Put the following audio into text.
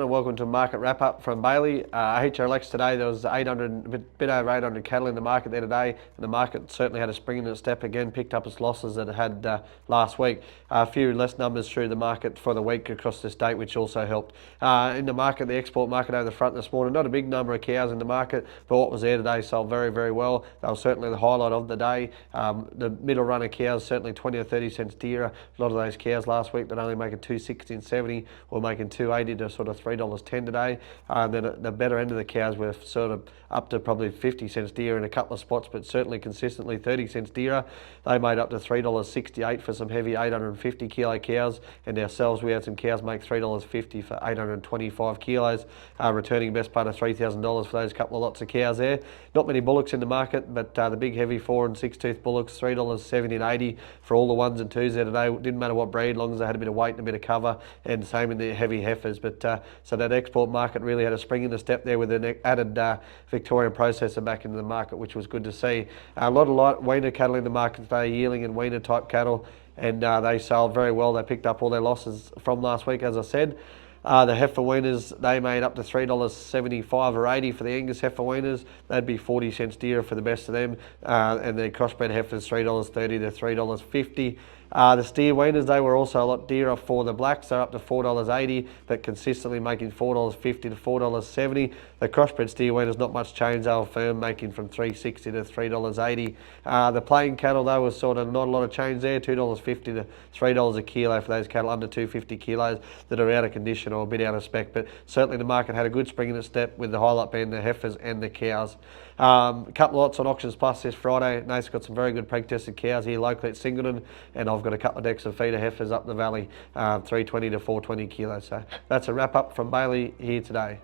everyone, and welcome to Market Wrap Up from Bailey. HRLX today, there was 800, a bit over 800 cattle in the market there today, and the market certainly had a spring in its step again, picked up its losses that it had last week. A few less numbers through the market for the week across the state, which also helped. In the market, the export market over the front this morning, not a big number of cows in the market, but what was there today sold very, very well. They were certainly the highlight of the day. The middle runner cows, certainly 20 or 30 cents dearer. A lot of those cows last week that only making $2.60 and $2.70 or making $2.80 to sort of $3.10 today. Then at the better end of the cows were sort of up to probably 50 cents dearer in a couple of spots, but certainly consistently 30 cents dearer. They made up to $3.68 for some heavy 850 kilo cows, and ourselves we had some cows make $3.50 for 825 kilos, returning best part of $3,000 for those couple of lots of cows there. Not many bullocks in the market, but the big heavy 4 and 6 tooth bullocks, $3.70 and $80 for all the 1s and 2s there today. Didn't matter what breed, long as they had a bit of weight and a bit of cover, and same in the heavy heifers. But so that export market really had a spring in the step there with an added Victorian processor back into the market, which was good to see. A lot of light weaner cattle in the market today, yearling and weaner type cattle, and they sold very well. They picked up all their losses from last week, as I said. The heifer weaners, they made up to $3.75 or $80 for the Angus heifer weaners. That'd be 40 cents dearer for the best of them. And the crossbred heifers, $3.30 to $3.50. The steer weaners, they were also a lot dearer for the blacks. They're up to $4.80, but consistently making $4.50 to $4.70. The crossbred steer weaners, not much change. They were firm, making from $3.60 to $3.80. The plain cattle, though, was sort of not a lot of change there. $2.50 to $3 a kilo for those cattle under 250 kilos that are out of condition or a bit out of spec. But certainly the market had a good spring in its step, with the highlight being the heifers and the cows. A couple of lots on Auctions Plus this Friday. Nate's got some very good preg tested cows here locally at Singleton, and I've got a couple of decks of feeder heifers up the valley, 320 to 420 kilos. So that's a wrap up from Bailey here today.